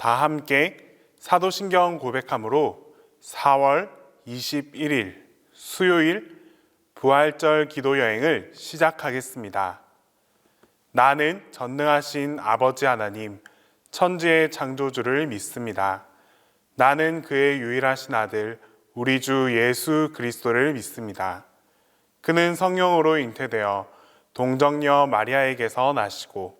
다 함께 사도신경 고백함으로 4월 21일 수요일 부활절 기도 여행을 시작하겠습니다. 나는 전능하신 아버지 하나님, 천지의 창조주를 믿습니다. 나는 그의 유일하신 아들, 우리 주 예수 그리스도를 믿습니다. 그는 성령으로 잉태되어 동정녀 마리아에게서 나시고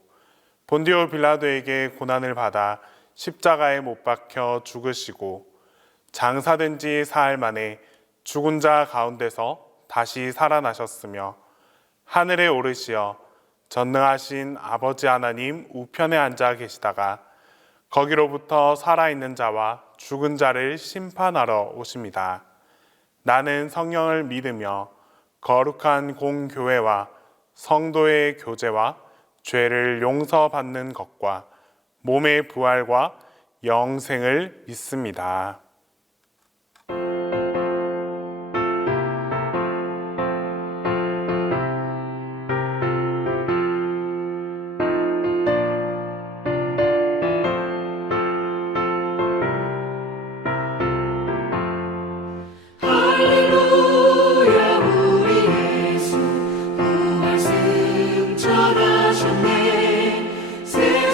본디오 빌라도에게 고난을 받아 십자가에 못 박혀 죽으시고 장사된 지 사흘 만에 죽은 자 가운데서 다시 살아나셨으며 하늘에 오르시어 전능하신 아버지 하나님 우편에 앉아 계시다가 거기로부터 살아있는 자와 죽은 자를 심판하러 오십니다. 나는 성령을 믿으며 거룩한 공교회와 성도의 교제와 죄를 용서받는 것과 몸의 부활과 영생을 믿습니다.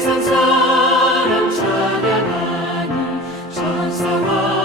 세상 사람 찬양하니 천사와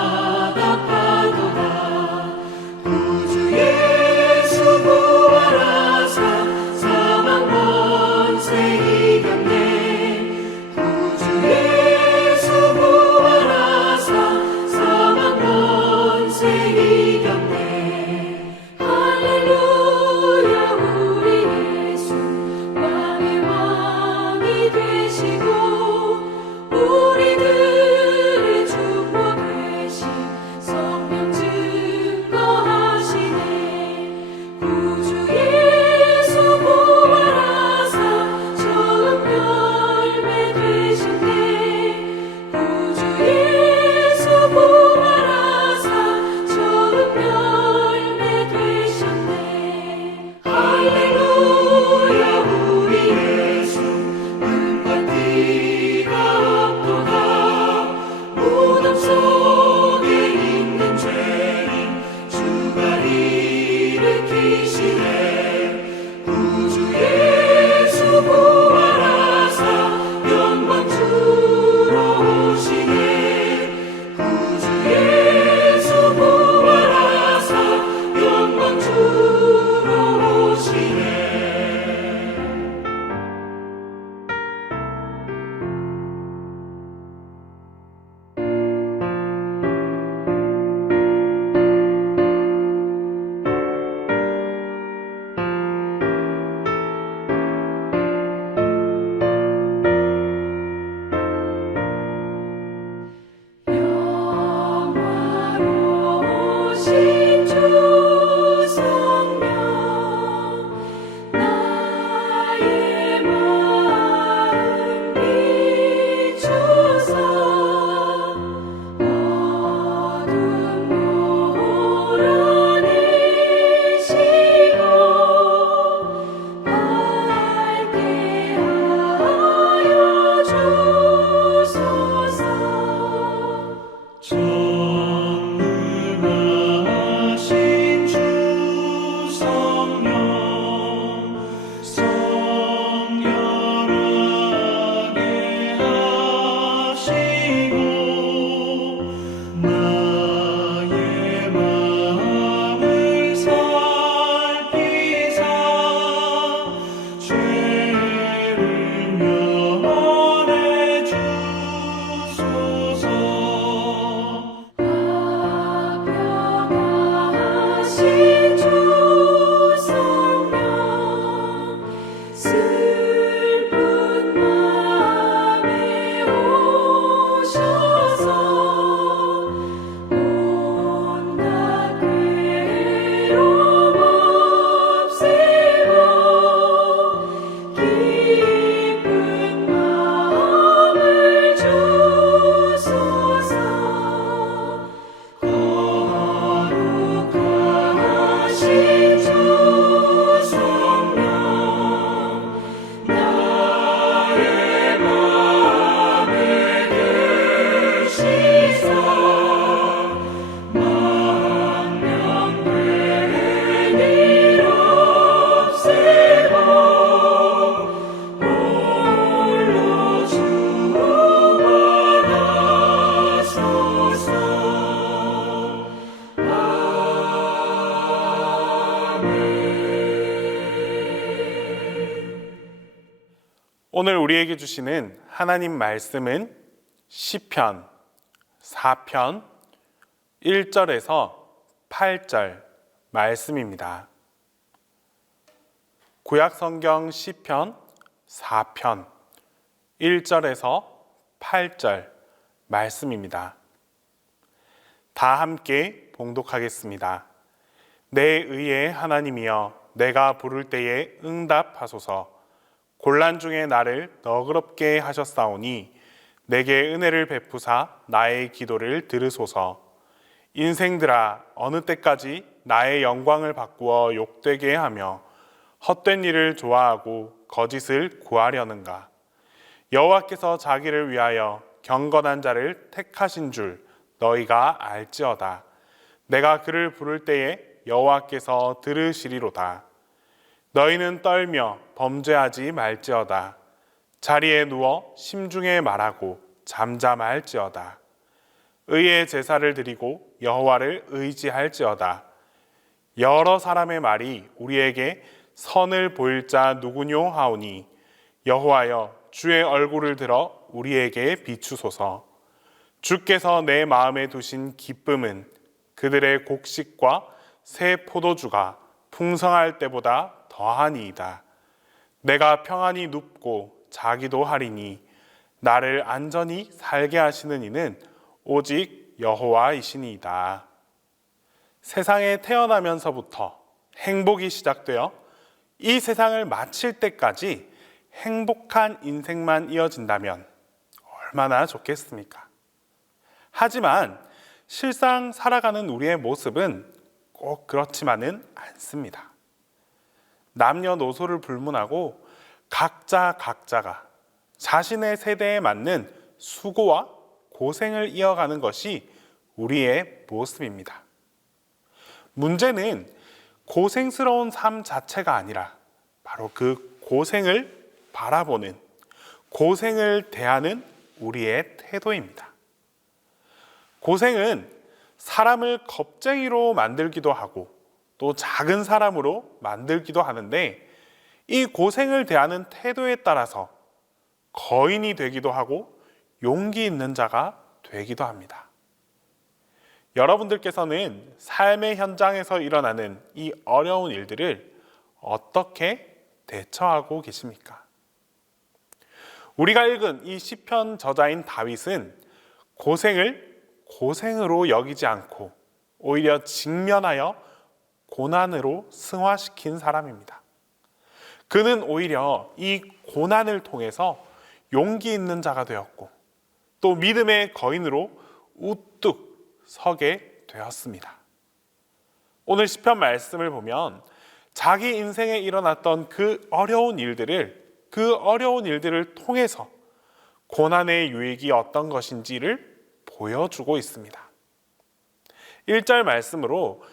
오늘 우리에게 주시는 하나님 말씀은 시편 4편 1절에서 8절 말씀입니다. 구약성경 시편 4편 1절에서 8절 말씀입니다. 다 함께 봉독하겠습니다. 내 의의 하나님이여, 내가 부를 때에 응답하소서. 곤란 중에 나를 너그럽게 하셨사오니 내게 은혜를 베푸사 나의 기도를 들으소서. 인생들아, 어느 때까지 나의 영광을 바꾸어 욕되게 하며 헛된 일을 좋아하고 거짓을 구하려는가? 여호와께서 자기를 위하여 경건한 자를 택하신 줄 너희가 알지어다. 내가 그를 부를 때에 여호와께서 들으시리로다. 너희는 떨며 범죄하지 말지어다. 자리에 누워 심중에 말하고 잠잠할지어다. 의의 제사를 드리고 여호와를 의지할지어다. 여러 사람의 말이 우리에게 선을 보일 자 누구뇨 하오니 여호와여, 주의 얼굴을 들어 우리에게 비추소서. 주께서 내 마음에 두신 기쁨은 그들의 곡식과 새 포도주가 풍성할 때보다 더하니이다. 내가 평안히 눕고 자기도 하리니 나를 안전히 살게 하시는 이는 오직 여호와이시니이다. 세상에 태어나면서부터 행복이 시작되어 이 세상을 마칠 때까지 행복한 인생만 이어진다면 얼마나 좋겠습니까? 하지만 실상 살아가는 우리의 모습은 꼭 그렇지만은 않습니다. 남녀노소를 불문하고 각자가 자신의 세대에 맞는 수고와 고생을 이어가는 것이 우리의 모습입니다. 문제는 고생스러운 삶 자체가 아니라 바로 그 고생을 바라보는, 고생을 대하는 우리의 태도입니다. 고생은 사람을 겁쟁이로 만들기도 하고 또 작은 사람으로 만들기도 하는데, 이 고생을 대하는 태도에 따라서 거인이 되기도 하고 용기 있는 자가 되기도 합니다. 여러분들께서는 삶의 현장에서 일어나는 이 어려운 일들을 어떻게 대처하고 계십니까? 우리가 읽은 이 시편 저자인 다윗은 고생을 고생으로 여기지 않고 오히려 직면하여 고난으로 승화시킨 사람입니다. 그는 오히려 이 고난을 통해서 용기 있는 자가 되었고 또 믿음의 거인으로 우뚝 서게 되었습니다. 오늘 시편 말씀을 보면 자기 인생에 일어났던 그 어려운 일들을 통해서 고난의 유익이 어떤 것인지를 보여주고 있습니다. 1절 말씀으로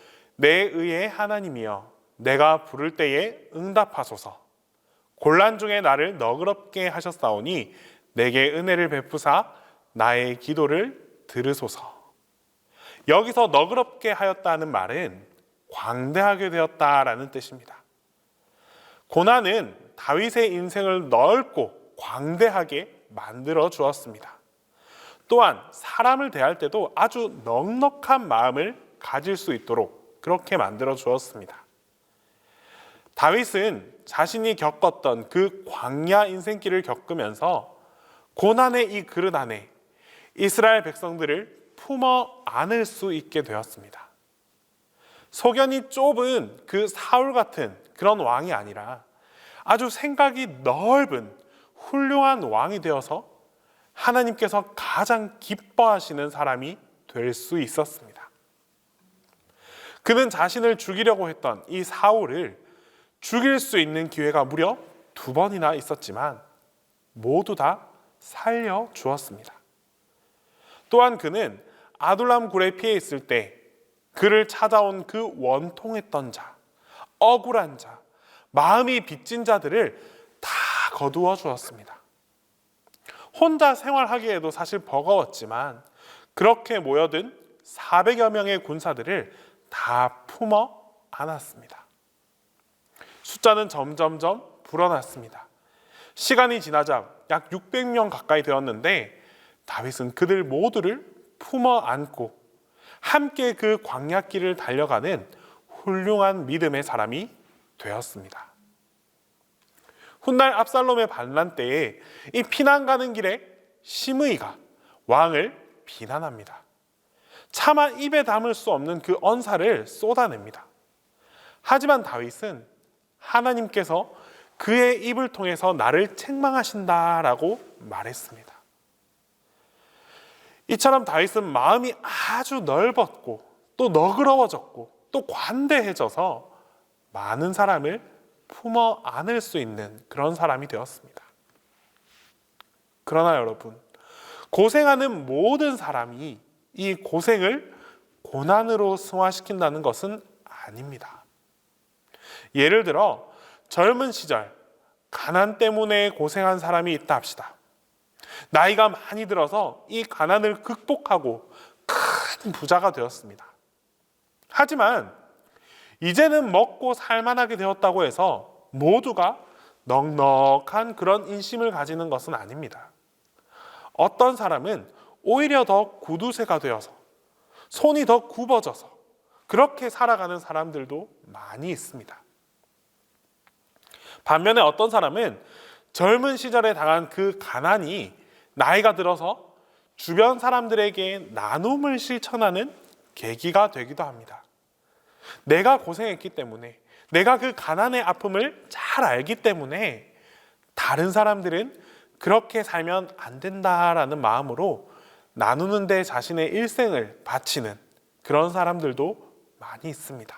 내 의의 하나님이여, 내가 부를 때에 응답하소서. 곤란 중에 나를 너그럽게 하셨사오니 내게 은혜를 베푸사 나의 기도를 들으소서. 여기서 너그럽게 하였다는 말은 광대하게 되었다라는 뜻입니다. 고난은 다윗의 인생을 넓고 광대하게 만들어 주었습니다. 또한 사람을 대할 때도 아주 넉넉한 마음을 가질 수 있도록 그렇게 만들어 주었습니다. 다윗은 자신이 겪었던 그 광야 인생길을 겪으면서 고난의 이 그릇 안에 이스라엘 백성들을 품어 안을 수 있게 되었습니다. 소견이 좁은 그 사울 같은 그런 왕이 아니라 아주 생각이 넓은 훌륭한 왕이 되어서 하나님께서 가장 기뻐하시는 사람이 될 수 있었습니다. 그는 자신을 죽이려고 했던 이 사울을 죽일 수 있는 기회가 무려 2번이나 있었지만 모두 다 살려 주었습니다. 또한 그는 아둘람 굴에 피해 있을 때 그를 찾아온 그 원통했던 자, 억울한 자, 마음이 빚진 자들을 다 거두어 주었습니다. 혼자 생활하기에도 사실 버거웠지만 그렇게 모여든 400여 명의 군사들을 다 품어 안았습니다. 숫자는 점점점 불어났습니다. 시간이 지나자 약 600명 가까이 되었는데 다윗은 그들 모두를 품어 안고 함께 그 광야길을 달려가는 훌륭한 믿음의 사람이 되었습니다. 훗날 압살롬의 반란 때에 이 피난 가는 길에 시므이가 왕을 비난합니다. 차마 입에 담을 수 없는 그 언사를 쏟아냅니다. 하지만 다윗은 하나님께서 그의 입을 통해서 나를 책망하신다라고 말했습니다. 이처럼 다윗은 마음이 아주 넓었고 또 너그러워졌고 또 관대해져서 많은 사람을 품어 안을 수 있는 그런 사람이 되었습니다. 그러나 여러분, 고생하는 모든 사람이 이 고생을 고난으로 승화시킨다는 것은 아닙니다. 예를 들어 젊은 시절 가난 때문에 고생한 사람이 있다 합시다. 나이가 많이 들어서 이 가난을 극복하고 큰 부자가 되었습니다. 하지만 이제는 먹고 살만하게 되었다고 해서 모두가 넉넉한 그런 인심을 가지는 것은 아닙니다. 어떤 사람은 오히려 더 구두쇠가 되어서 손이 더 굽어져서 그렇게 살아가는 사람들도 많이 있습니다. 반면에 어떤 사람은 젊은 시절에 당한 그 가난이 나이가 들어서 주변 사람들에게 나눔을 실천하는 계기가 되기도 합니다. 내가 고생했기 때문에, 내가 그 가난의 아픔을 잘 알기 때문에 다른 사람들은 그렇게 살면 안 된다라는 마음으로 나누는 데 자신의 일생을 바치는 그런 사람들도 많이 있습니다.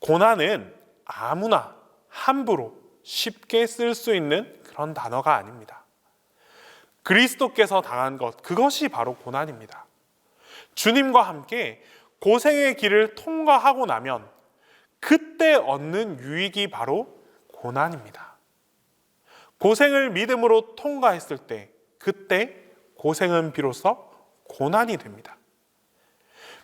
고난은 아무나 함부로 쉽게 쓸 수 있는 그런 단어가 아닙니다. 그리스도께서 당한 것, 그것이 바로 고난입니다. 주님과 함께 고생의 길을 통과하고 나면 그때 얻는 유익이 바로 고난입니다. 고생을 믿음으로 통과했을 때 그때 고생은 비로소 고난이 됩니다.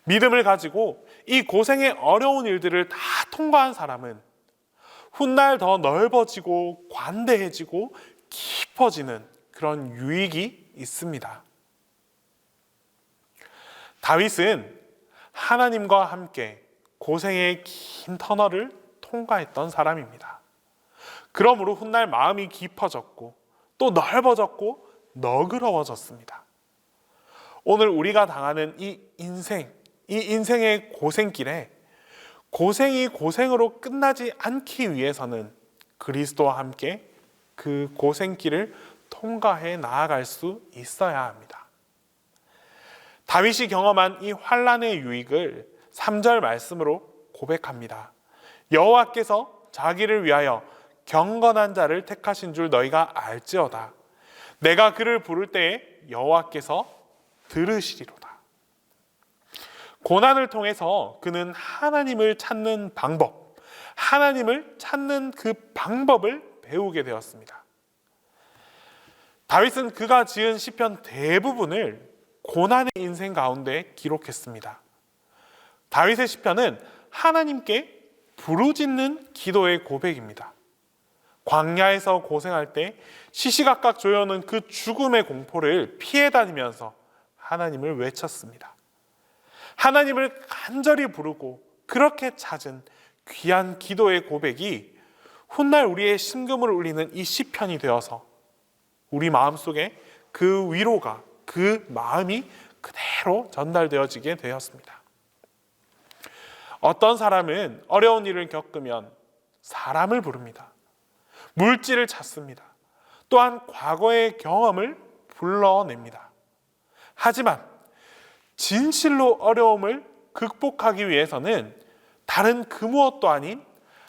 믿음을 가지고 이 고생의 어려운 일들을 다 통과한 사람은 훗날 더 넓어지고 관대해지고 깊어지는 그런 유익이 있습니다. 다윗은 하나님과 함께 고생의 긴 터널을 통과했던 사람입니다. 그러므로 훗날 마음이 깊어졌고 또 넓어졌고 너그러워졌습니다. 오늘 우리가 당하는 이 인생의 고생길에 고생이 고생으로 끝나지 않기 위해서는 그리스도와 함께 그 고생길을 통과해 나아갈 수 있어야 합니다. 다윗이 경험한 이 환난의 유익을 3절 말씀으로 고백합니다. 여호와께서 자기를 위하여 경건한 자를 택하신 줄 너희가 알지어다. 내가 그를 부를 때에 여호와께서 들으시리로다. 고난을 통해서 그는 하나님을 찾는 방법, 하나님을 찾는 그 방법을 배우게 되었습니다. 다윗은 그가 지은 시편 대부분을 고난의 인생 가운데 기록했습니다. 다윗의 시편은 하나님께 부르짖는 기도의 고백입니다. 광야에서 고생할 때 시시각각 조여오는 그 죽음의 공포를 피해 다니면서 하나님을 외쳤습니다. 하나님을 간절히 부르고 그렇게 찾은 귀한 기도의 고백이 훗날 우리의 심금을 울리는 이 시편이 되어서 우리 마음속에 그 위로가, 그 마음이 그대로 전달되어지게 되었습니다. 어떤 사람은 어려운 일을 겪으면 사람을 부릅니다. 물질을 찾습니다. 또한 과거의 경험을 불러냅니다. 하지만 진실로 어려움을 극복하기 위해서는 다른 그 무엇도 아닌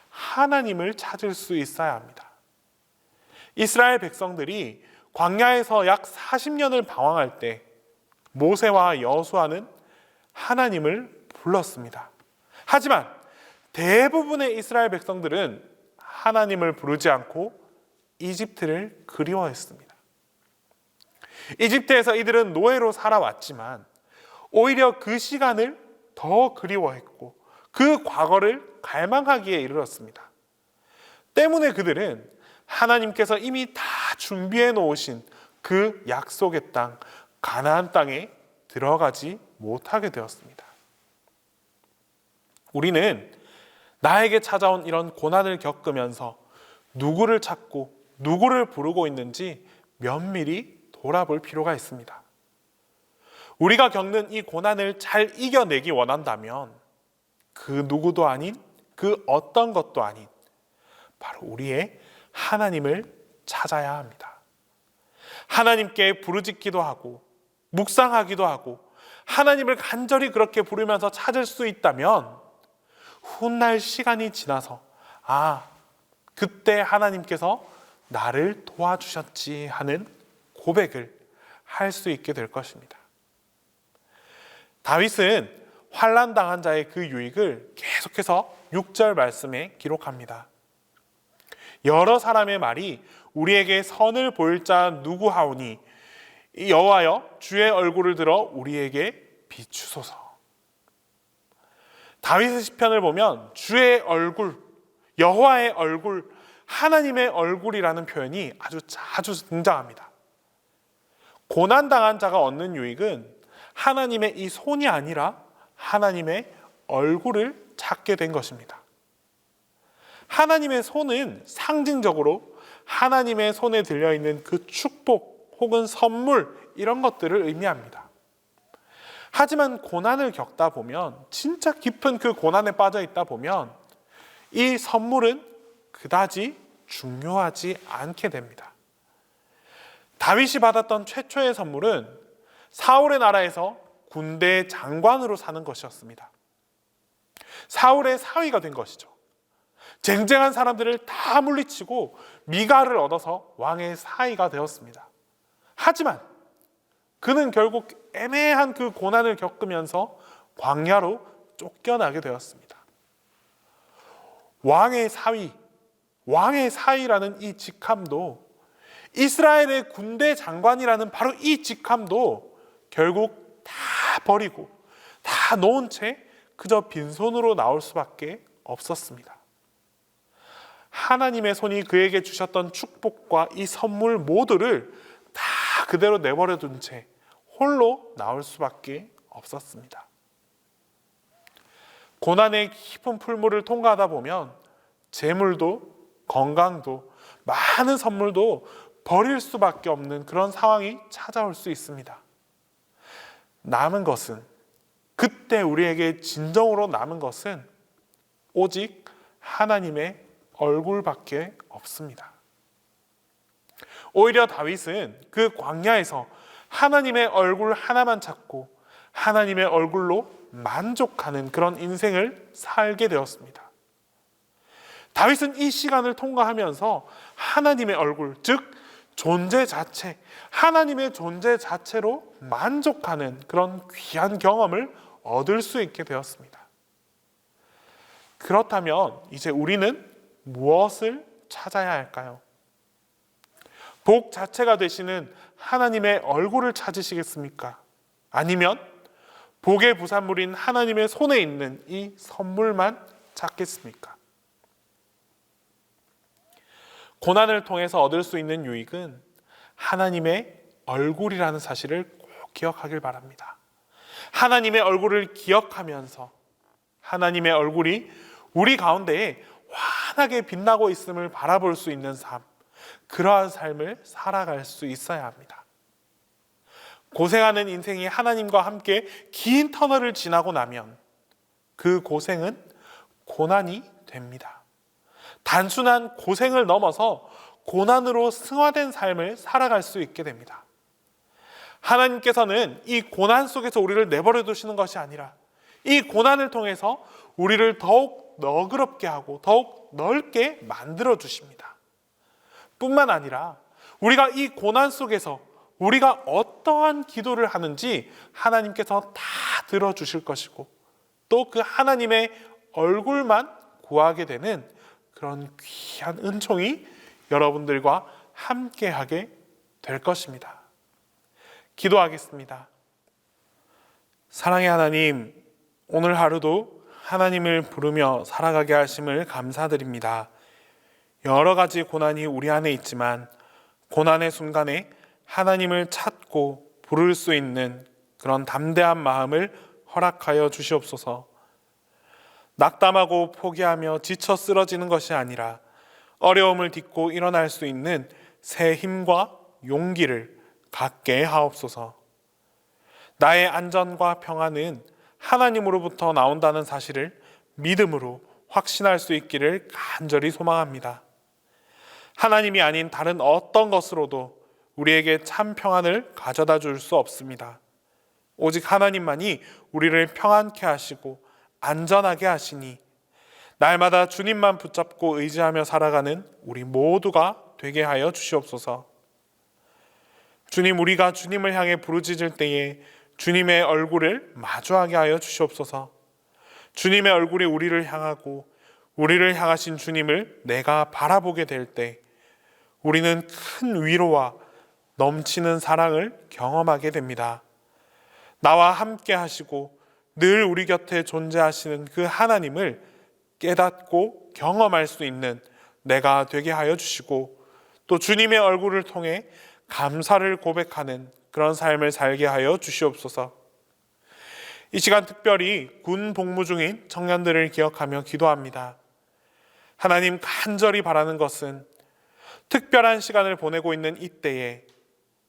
하나님을 찾을 수 있어야 합니다. 이스라엘 백성들이 광야에서 약 40년을 방황할 때 모세와 여호수아는 하나님을 불렀습니다. 하지만 대부분의 이스라엘 백성들은 하나님을 부르지 않고 이집트를 그리워했습니다. 이집트에서 이들은 노예로 살아왔지만 오히려 그 시간을 더 그리워했고 그 과거를 갈망하기에 이르렀습니다. 때문에 그들은 하나님께서 이미 다 준비해 놓으신 그 약속의 땅, 가나안 땅에 들어가지 못하게 되었습니다. 우리는 나에게 찾아온 이런 고난을 겪으면서 누구를 찾고 누구를 부르고 있는지 면밀히 돌아볼 필요가 있습니다. 우리가 겪는 이 고난을 잘 이겨내기 원한다면 그 누구도 아닌, 그 어떤 것도 아닌 바로 우리의 하나님을 찾아야 합니다. 하나님께 부르짖기도 하고 묵상하기도 하고 하나님을 간절히 그렇게 부르면서 찾을 수 있다면 훗날 시간이 지나서 그때 하나님께서 나를 도와주셨지 하는 고백을 할 수 있게 될 것입니다. 다윗은 환난 당한 자의 그 유익을 계속해서 6절 말씀에 기록합니다. 여러 사람의 말이 우리에게 선을 보일 자 누구하오니 여호와여 주의 얼굴을 들어 우리에게 비추소서. 다윗의 시편을 보면 주의 얼굴, 여호와의 얼굴, 하나님의 얼굴이라는 표현이 아주 자주 등장합니다. 고난당한 자가 얻는 유익은 하나님의 이 손이 아니라 하나님의 얼굴을 찾게 된 것입니다. 하나님의 손은 상징적으로 하나님의 손에 들려있는 그 축복 혹은 선물 이런 것들을 의미합니다. 하지만 고난을 겪다 보면, 진짜 깊은 그 고난에 빠져 있다 보면 이 선물은 그다지 중요하지 않게 됩니다. 다윗이 받았던 최초의 선물은 사울의 나라에서 군대 장관으로 사는 것이었습니다. 사울의 사위가 된 것이죠. 쟁쟁한 사람들을 다 물리치고 미갈을 얻어서 왕의 사위가 되었습니다. 하지만 그는 결국 애매한 그 고난을 겪으면서 광야로 쫓겨나게 되었습니다. 왕의 사위라는 이 직함도, 이스라엘의 군대 장관이라는 바로 이 직함도 결국 다 버리고 다 놓은 채 그저 빈손으로 나올 수밖에 없었습니다. 하나님의 손이 그에게 주셨던 축복과 이 선물 모두를 다 그대로 내버려 둔 채 홀로 나올 수밖에 없었습니다. 고난의 깊은 풀물을 통과하다 보면 재물도 건강도 많은 선물도 버릴 수밖에 없는 그런 상황이 찾아올 수 있습니다. 남은 것은, 그때 우리에게 진정으로 남은 것은 오직 하나님의 얼굴밖에 없습니다. 오히려 다윗은 그 광야에서 하나님의 얼굴 하나만 찾고 하나님의 얼굴로 만족하는 그런 인생을 살게 되었습니다. 다윗은 이 시간을 통과하면서 하나님의 얼굴, 즉 존재 자체, 하나님의 존재 자체로 만족하는 그런 귀한 경험을 얻을 수 있게 되었습니다. 그렇다면 이제 우리는 무엇을 찾아야 할까요? 복 자체가 되시는 하나님의 얼굴을 찾으시겠습니까? 아니면 복의 부산물인 하나님의 손에 있는 이 선물만 찾겠습니까? 고난을 통해서 얻을 수 있는 유익은 하나님의 얼굴이라는 사실을 꼭 기억하길 바랍니다. 하나님의 얼굴을 기억하면서 하나님의 얼굴이 우리 가운데에 환하게 빛나고 있음을 바라볼 수 있는 삶, 그러한 삶을 살아갈 수 있어야 합니다. 고생하는 인생이 하나님과 함께 긴 터널을 지나고 나면 그 고생은 고난이 됩니다. 단순한 고생을 넘어서 고난으로 승화된 삶을 살아갈 수 있게 됩니다. 하나님께서는 이 고난 속에서 우리를 내버려 두시는 것이 아니라 이 고난을 통해서 우리를 더욱 너그럽게 하고 더욱 넓게 만들어 주십니다. 뿐만 아니라 우리가 이 고난 속에서 우리가 어떠한 기도를 하는지 하나님께서 다 들어주실 것이고 또 그 하나님의 얼굴만 구하게 되는 그런 귀한 은총이 여러분들과 함께하게 될 것입니다. 기도하겠습니다. 사랑의 하나님, 오늘 하루도 하나님을 부르며 살아가게 하심을 감사드립니다. 여러 가지 고난이 우리 안에 있지만 고난의 순간에 하나님을 찾고 부를 수 있는 그런 담대한 마음을 허락하여 주시옵소서. 낙담하고 포기하며 지쳐 쓰러지는 것이 아니라 어려움을 딛고 일어날 수 있는 새 힘과 용기를 갖게 하옵소서. 나의 안전과 평안은 하나님으로부터 나온다는 사실을 믿음으로 확신할 수 있기를 간절히 소망합니다. 하나님이 아닌 다른 어떤 것으로도 우리에게 참 평안을 가져다 줄 수 없습니다. 오직 하나님만이 우리를 평안케 하시고 안전하게 하시니 날마다 주님만 붙잡고 의지하며 살아가는 우리 모두가 되게 하여 주시옵소서. 주님, 우리가 주님을 향해 부르짖을 때에 주님의 얼굴을 마주하게 하여 주시옵소서. 주님의 얼굴이 우리를 향하고 우리를 향하신 주님을 내가 바라보게 될 때 우리는 큰 위로와 넘치는 사랑을 경험하게 됩니다. 나와 함께 하시고 늘 우리 곁에 존재하시는 그 하나님을 깨닫고 경험할 수 있는 내가 되게 하여 주시고 또 주님의 얼굴을 통해 감사를 고백하는 그런 삶을 살게 하여 주시옵소서. 이 시간 특별히 군 복무 중인 청년들을 기억하며 기도합니다. 하나님, 간절히 바라는 것은 특별한 시간을 보내고 있는 이때에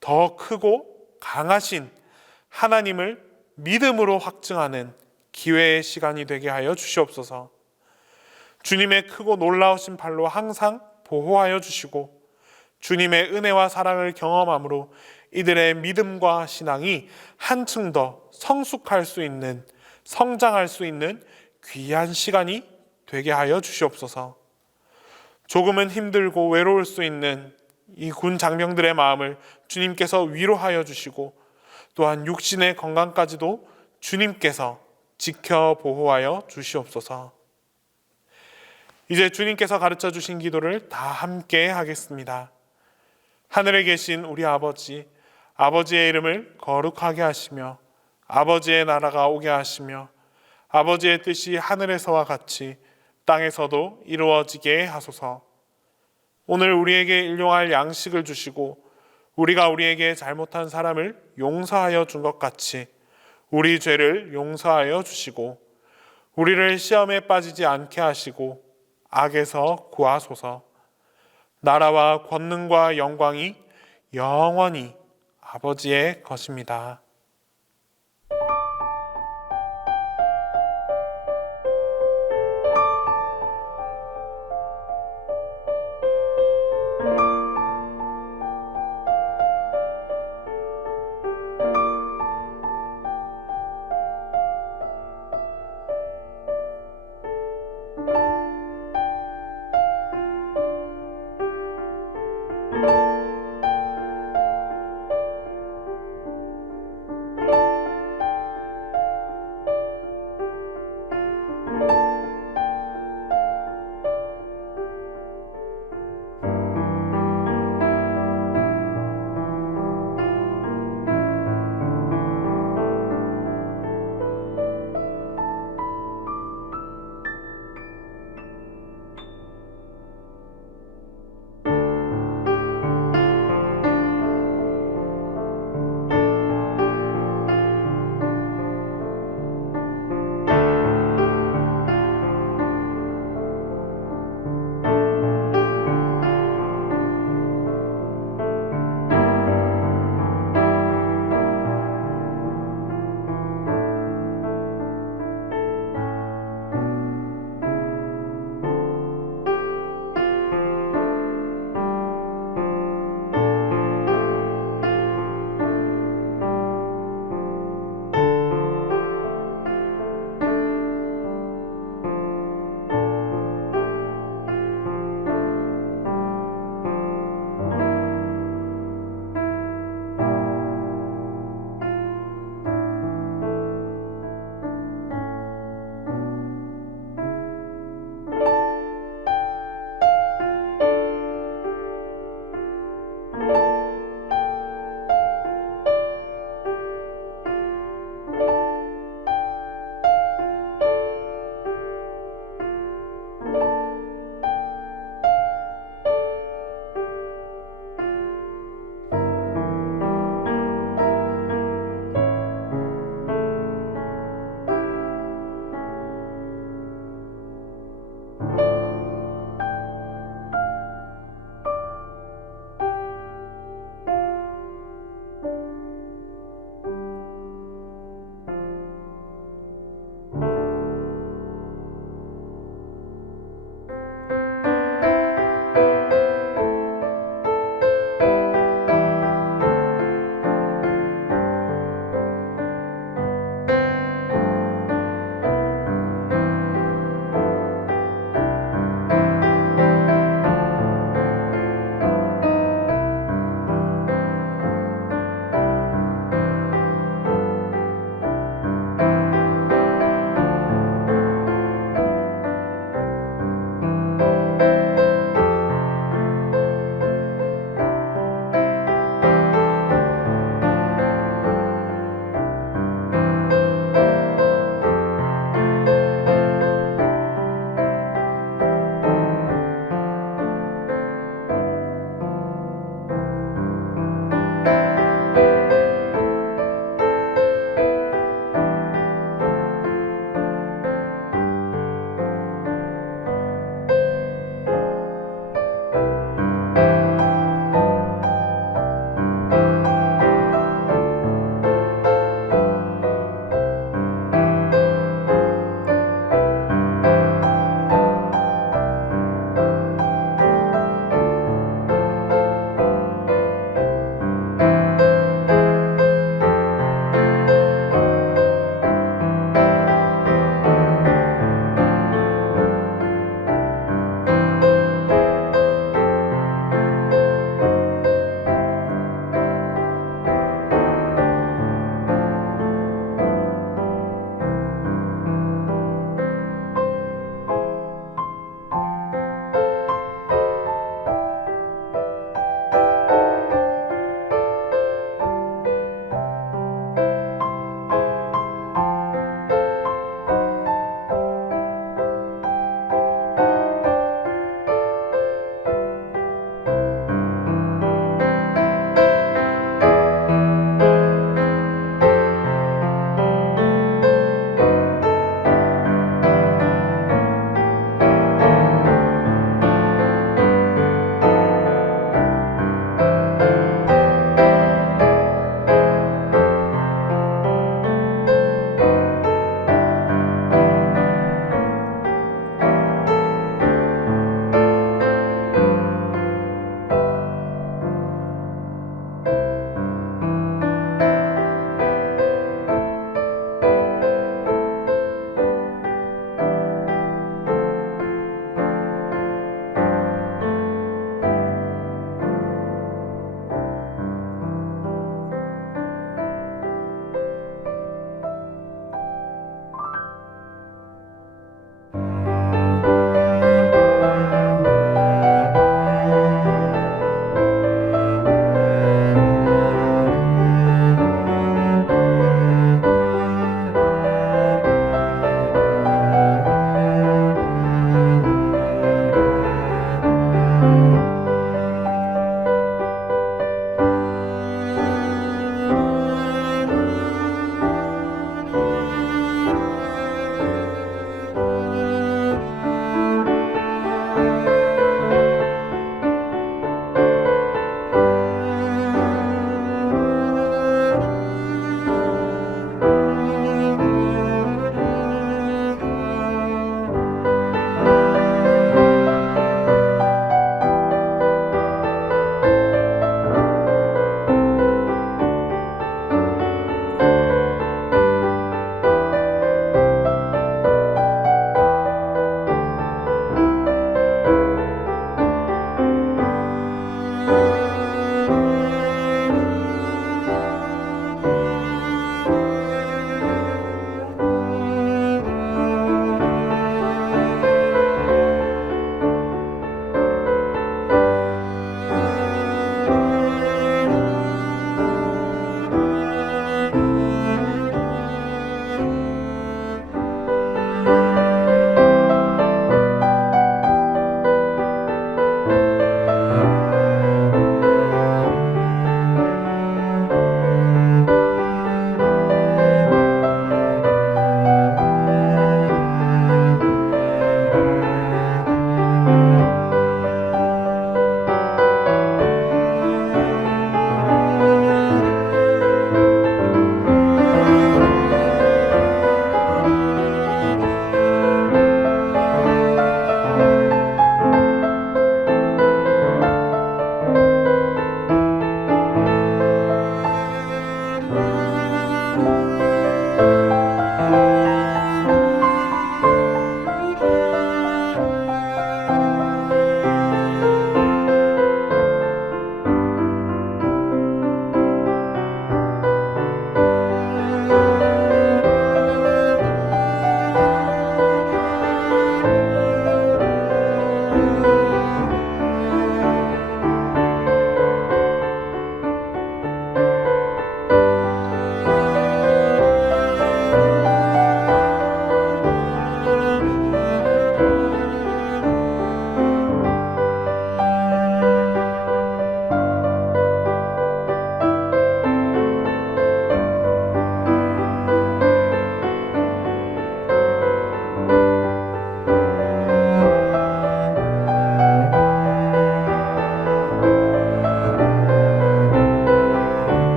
더 크고 강하신 하나님을 믿음으로 확증하는 기회의 시간이 되게 하여 주시옵소서. 주님의 크고 놀라우신 팔로 항상 보호하여 주시고 주님의 은혜와 사랑을 경험함으로 이들의 믿음과 신앙이 한층 더 성숙할 수 있는, 성장할 수 있는 귀한 시간이 되게 하여 주시옵소서. 조금은 힘들고 외로울 수 있는 이 군 장병들의 마음을 주님께서 위로하여 주시고 또한 육신의 건강까지도 주님께서 지켜 보호하여 주시옵소서. 이제 주님께서 가르쳐 주신 기도를 다 함께 하겠습니다. 하늘에 계신 우리 아버지, 아버지의 이름을 거룩하게 하시며 아버지의 나라가 오게 하시며 아버지의 뜻이 하늘에서와 같이 땅에서도 이루어지게 하소서. 오늘 우리에게 일용할 양식을 주시고 우리가 우리에게 잘못한 사람을 용서하여 준 것 같이 우리 죄를 용서하여 주시고 우리를 시험에 빠지지 않게 하시고 악에서 구하소서. 나라와 권능과 영광이 영원히 아버지의 것입니다.